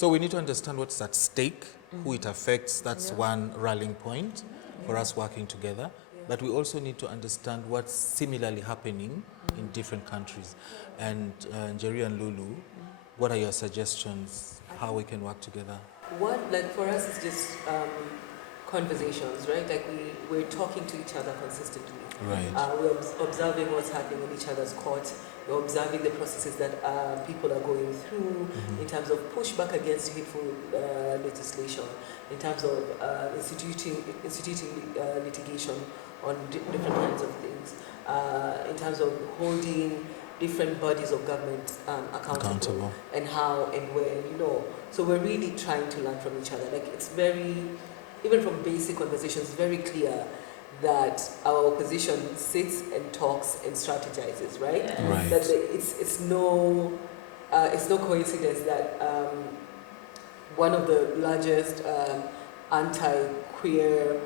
So we need to understand what's at stake, who it affects. That's one rallying point for us working together. But we also need to understand what's similarly happening in different countries. And Njeri and Lulu, what are your suggestions, how we can work together? What, like for us, is just conversations, right? Like we're talking to each other consistently. Right. We're observing what's happening in each other's court. We're observing the processes that people are going through in terms of pushback against hateful legislation, in terms of instituting litigation on different kinds of things, in terms of holding different bodies of government accountable, and how and when, So we're really trying to learn from each other. Like it's very, even from basic conversations, it's very clear that our opposition sits and talks and strategizes, right? Right. That it's no coincidence that one of the largest anti-queer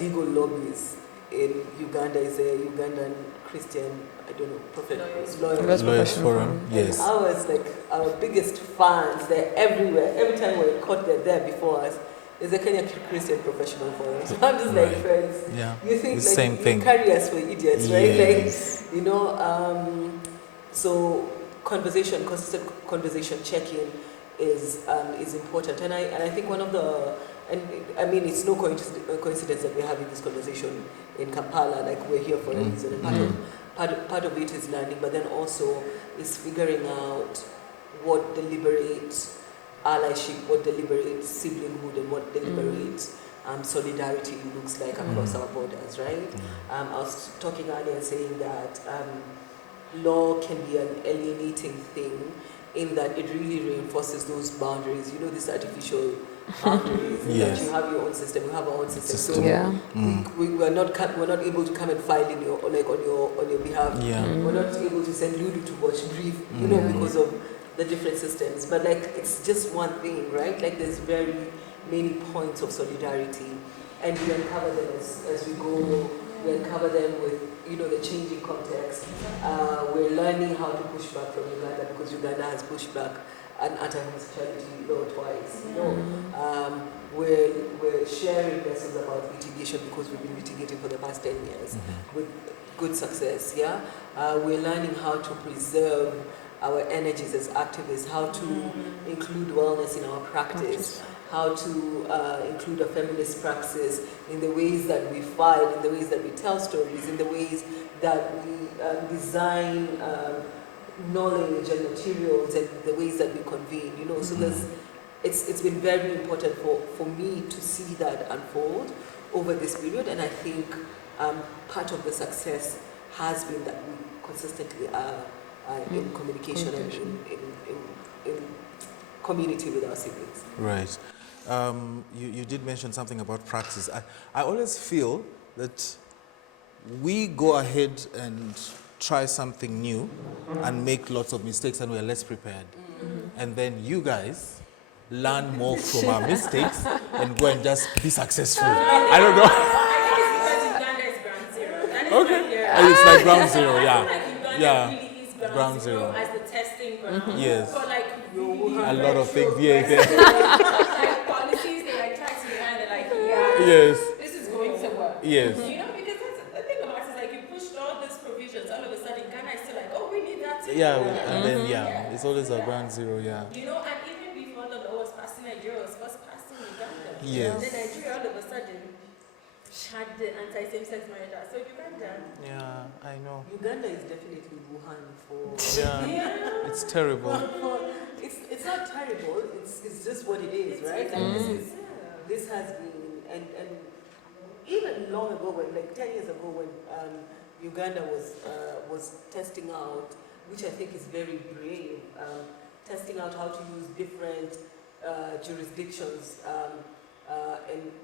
legal lobbies in Uganda is a Ugandan Christian, Lawyers Forum. Yes. Our biggest fans, they're everywhere. Every time we're in court, they're there before us. Is the Kenya Christian Professional Forum. So I'm just like, friends, you think same thing. You carry us for idiots, right? Yes. Like, so consistent conversation check-in is important. And I think one of the, it's no coincidence that we're having this conversation in Kampala, like we're here for a reason. And part of it is learning, but then also is figuring out what deliberates allyship, what deliberates siblinghood, and what deliberates solidarity looks like across our borders, right? I was talking earlier saying that law can be an alienating thing in that it really reinforces those boundaries, these artificial boundaries. Yes. That you have your own system, we have our own system. So we're not able to come and file on your behalf. We're not able to send Lulu to watch brief, because of the different systems. But like it's just one thing, right? Like there's very many points of solidarity, and we uncover them as we go. We uncover them with the changing context. We're learning how to push back from Uganda because Uganda has pushed back an anti-homosexuality law twice. We're sharing lessons about litigation because we've been litigating for the past 10 years with good success. We're learning how to preserve our energies as activists, how to include wellness in our practice, how to include a feminist praxis in the ways that we file, in the ways that we tell stories, in the ways that we design knowledge and materials, and the ways that we convene. So it's been very important for me to see that unfold over this period, and I think part of the success has been that we consistently are in communication and in community with our siblings. Right. You did mention something about praxis. I always feel that we go ahead and try something new and make lots of mistakes and we're less prepared. And then you guys learn more from our mistakes and go and just be successful. I don't know. Uganda is ground zero. Okay. It's like ground zero, yeah. Ground zero. As the testing ground. Yes. For like a lot of things, like policies, they like try to behind, they're like, yes. This is going to work. Yes. Because that's the thing about it is like you pushed all these provisions, all of a sudden Ghana is still like, oh, we need that too. And then it's always a ground zero, And even before the law was passed in Nigeria, it was first passed in Uganda. Yes. And then Nigeria all of a sudden had the anti-same-sex marriage. So Uganda. Yeah, I know. Uganda is definitely Wuhan for. Yeah. It's terrible. It's not terrible. It's just what it is, right? Like this has been and even long ago, when like 10 years ago, when Uganda was testing out, which I think is very brave, testing out how to use different jurisdictions.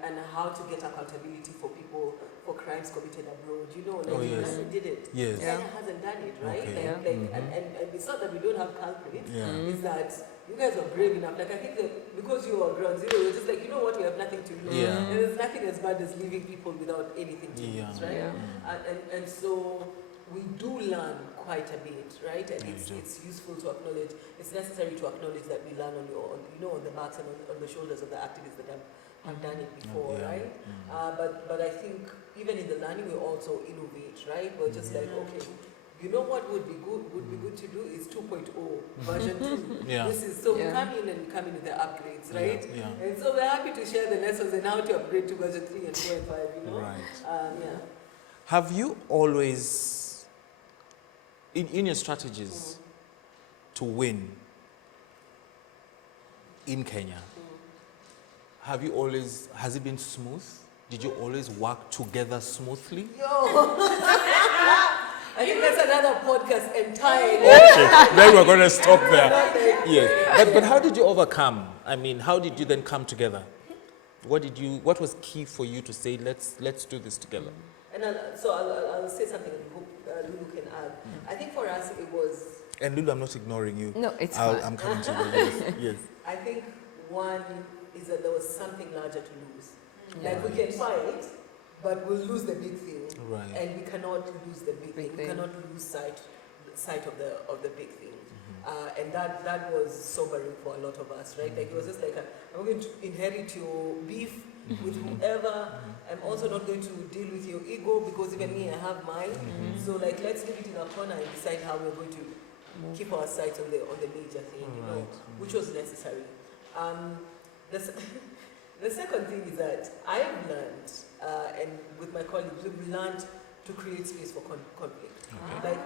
And how to get accountability for people for crimes committed abroad. Uganda did it. Yes. Ghana hasn't done it, right? Okay. And it's not that we don't have culprits. Yeah. It's that you guys are brave enough. Like I think that because you are ground zero, you're just like, you know what, we have nothing to lose. Yeah. And there's nothing as bad as leaving people without anything to lose, right? And so we do learn quite a bit, right? And Yeah, you do. it's useful to acknowledge, it's necessary to acknowledge that we learn on the backs and on the shoulders of the activists that have done it before, Yeah. right? But I think even in the learning, we also innovate, right? We're just like, okay, you know what would be good to do is 2.0 version 2. Yeah. This is so we Yeah. come in with the upgrades, right? Yeah. And so we're happy to share the lessons and how to upgrade to version 3 and 4 and 5, you know? Right. Yeah. Have you always, in your strategies to win in Kenya, has it been smooth? Did you always work together smoothly? Yo! I think that's another podcast entirely. Okay, then we're going to stop there. Not like- Yes, but how did you overcome? I mean, how did you then come together? What was key for you to say, let's do this together? And I'll say something and hope Lulu can add. I think for us it was, And Lulu, I'm not ignoring you. No, it's fine. I'm coming to you. Yes. I think one is that there was something larger to lose. Yeah. Like we can fight, but we'll lose the big thing. Right. And we cannot lose the big thing. We thing. cannot lose sight of the big thing. And that was sobering for a lot of us, right? Like it was just like, I'm going to inherit your beef with whoever. I'm also not going to deal with your ego because even me, I have mine. So like, let's leave it in a corner and decide how we're going to keep our sights on the major thing, you know, which was necessary. The second thing is that I've learned, and with my colleagues, we've learned to create space for conflict. Like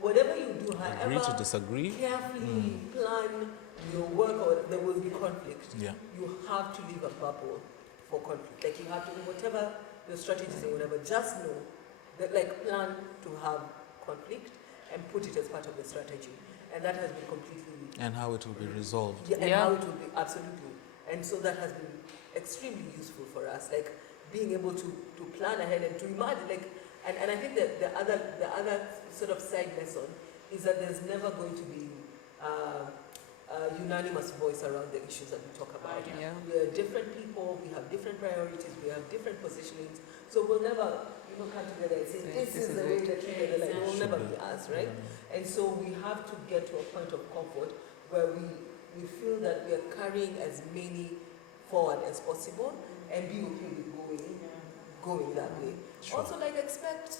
whatever you do, Agree to however disagree. carefully plan your work, or there will be conflict. Yeah. You have to leave a bubble for conflict. Like you have to, whatever your strategies or whatever, just know that, like, plan to have conflict and put it as part of the strategy. And that has been completely, And how it will be resolved. yeah, and Yeah. how it will be, absolutely. And so that has been extremely useful for us, like being able to plan ahead and to imagine, like, and I think that the other sort of side lesson is that there's never going to be a unanimous voice around the issues that we talk about. Yeah. We are different people, we have different priorities, we have different positionings, so we'll never, come together and say, this is the way that we are, like, it will never be us, right? And so we have to get to a point of comfort where we feel that we are carrying as many forward as possible and be okay with going that way. Sure. Also, like, expect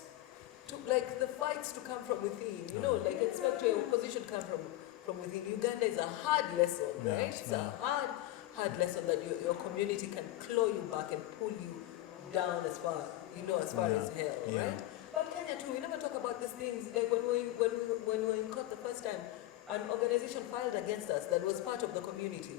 to, like, the fights to come from within, like, expect your opposition to come from within. Uganda is a hard lesson, Yeah, right? It's yeah. a hard lesson that your community can claw you back and pull you down as far as hell, Yeah. right? But Kenya too, we never talk about these things. Like when we were in court the first time, an organization filed against us that was part of the community,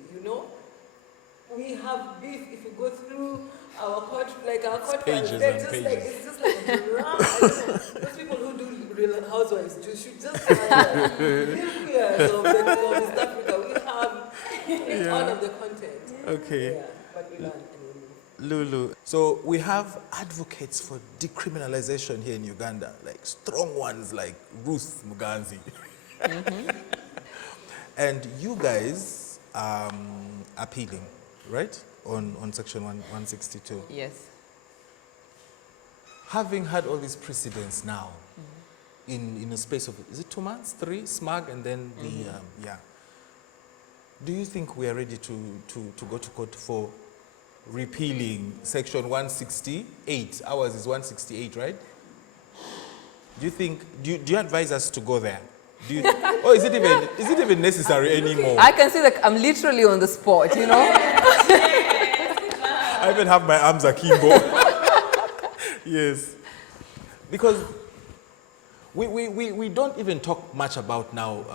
We have beef if you go through our court files, pages they're and just pages. like, it's just like a drama. I don't know. Those people who do Real Housewives should just have years of East Africa. We have all of the content. Okay. Yeah, but we learn and we move. Lulu. So we have advocates for decriminalization here in Uganda, like strong ones like Ruth Muganzi. And you guys appealing, right? On section 162. Yes. Having had all these precedents now, in a space of, is it 2 months, 3, SMAG, and then the, do you think we are ready to go to court for repealing section 168? Ours is 168, right? Do you think, do you advise us to go there? Or is it even necessary anymore? I can say that I'm literally on the spot, I even have my arms akimbo. Yes. Because we don't even talk much about now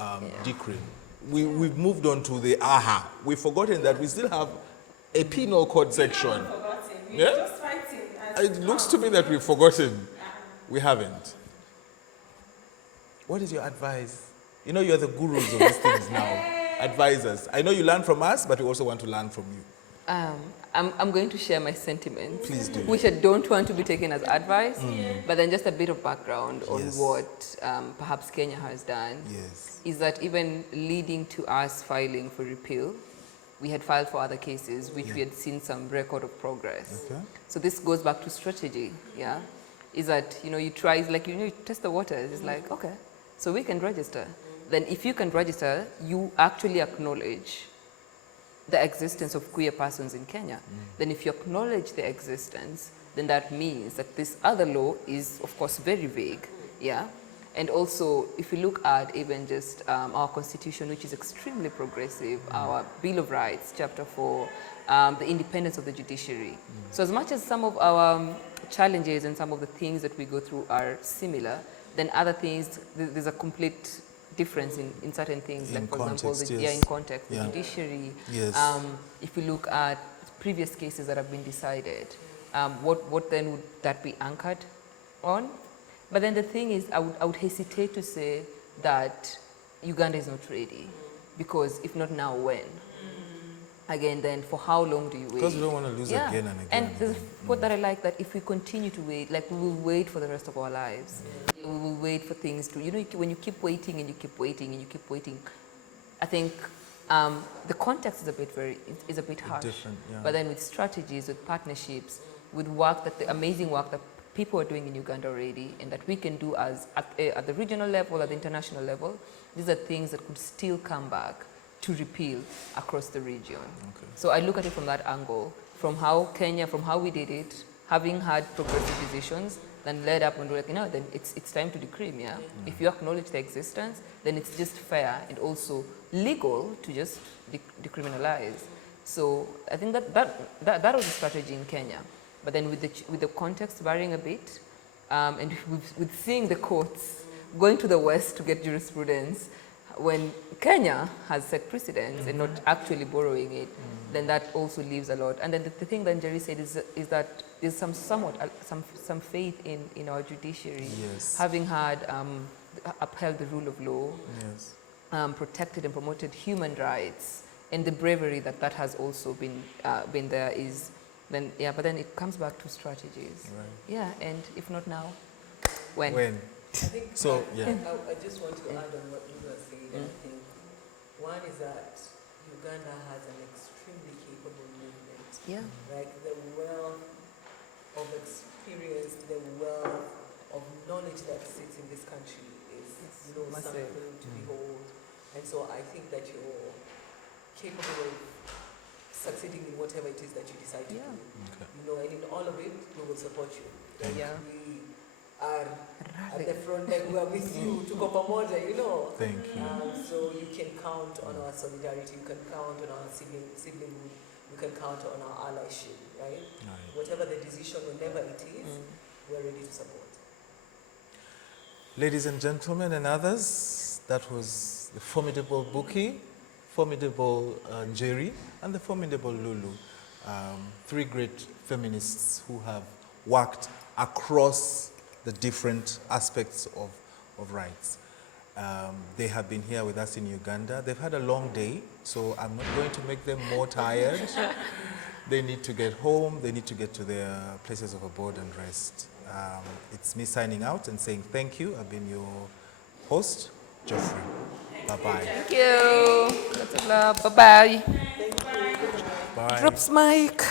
decrim. We've moved on to the AHA. We've forgotten that we still have a penal code section. Mm-hmm. Mm-hmm. Mm-hmm. Mm-hmm. Yeah? Just fighting. It looks to me that we've forgotten. We haven't. What is your advice? You're the gurus of these things now. Advise us. I know you learn from us, but we also want to learn from you. I'm going to share my sentiments. Please do. Which I don't want to be taken as advice, but then just a bit of background on Yes. what perhaps Kenya has done. Yes. Is that even leading to us filing for repeal, we had filed for other cases, which we had seen some record of progress. Okay. So this goes back to strategy, yeah? is that, you try, it's like, you test the waters. It's like, okay, so we can register. Then if you can register, you actually acknowledge the existence of queer persons in Kenya. Then if you acknowledge the existence, then that means that this other law is, of course, very vague, yeah? And also, if you look at even just our constitution, which is extremely progressive, our Bill of Rights, Chapter 4, the independence of the judiciary. So as much as some of our challenges and some of the things that we go through are similar, then other things, there's a complete difference in certain things, In like for context, example, yes. in context, Yeah. the judiciary. Yes. If we look at previous cases that have been decided, what then would that be anchored on? But then the thing is, I would hesitate to say that Uganda is not ready, because if not now, when? Again, then for how long do you wait? Because we don't want to lose again and again. And there's a quote that I like, that if we continue to wait, like we will wait for the rest of our lives. We will wait for things to, when you keep waiting and you keep waiting and you keep waiting, I think the context is a bit harsh. Different, yeah. But then with strategies, with partnerships, with the amazing work that people are doing in Uganda already, and that we can do at the regional level, at the international level, these are things that could still come back to repeal across the region. Okay. So I look at it from that angle, from how we did it, having had progressive decisions, then led up and we're like, then it's time to decrim, yeah? If you acknowledge the existence, then it's just fair and also legal to just decriminalize. So I think that was the strategy in Kenya. But then with the context varying a bit, and with seeing the courts going to the West to get jurisprudence, when Kenya has set precedents and not actually borrowing it, then that also leaves a lot. And then the thing that Jerry said is that there's some faith in our judiciary, Yes. having had upheld the rule of law, Yes. protected and promoted human rights, and the bravery that has also been there is then, yeah. But then it comes back to strategies. Right. Yeah, and if not now, when? When? I think So, yeah. I just want to add on what you were saying. I think one is that Uganda has an extremely capable movement. Yeah. Like the wealth of experience, the wealth of knowledge that sits in this country is, massive. something to behold. And so I think that you're capable of succeeding in whatever it is that you decide to Yeah. do. Okay. And in all of it, we will support you. Like Yeah. we are at the front, like we are with you, tuko pamoja, Thank you. So you can count on our solidarity, you can count on our siblinghood, you can count on our allyship, right? Right. Whatever the decision, whenever it is, we're ready to support. Ladies and gentlemen and others, that was the formidable Buki, formidable Njeri, and the formidable Lulu. Three great feminists who have worked across the different aspects of rights. They have been here with us in Uganda. They've had a long day, so I'm not going to make them more tired. They need to get home, they need to get to their places of abode and rest. It's me signing out and saying thank you. I've been your host, Geoffrey. Bye-bye. Thank you. Lots of love. Bye-bye. Bye. Drops mic.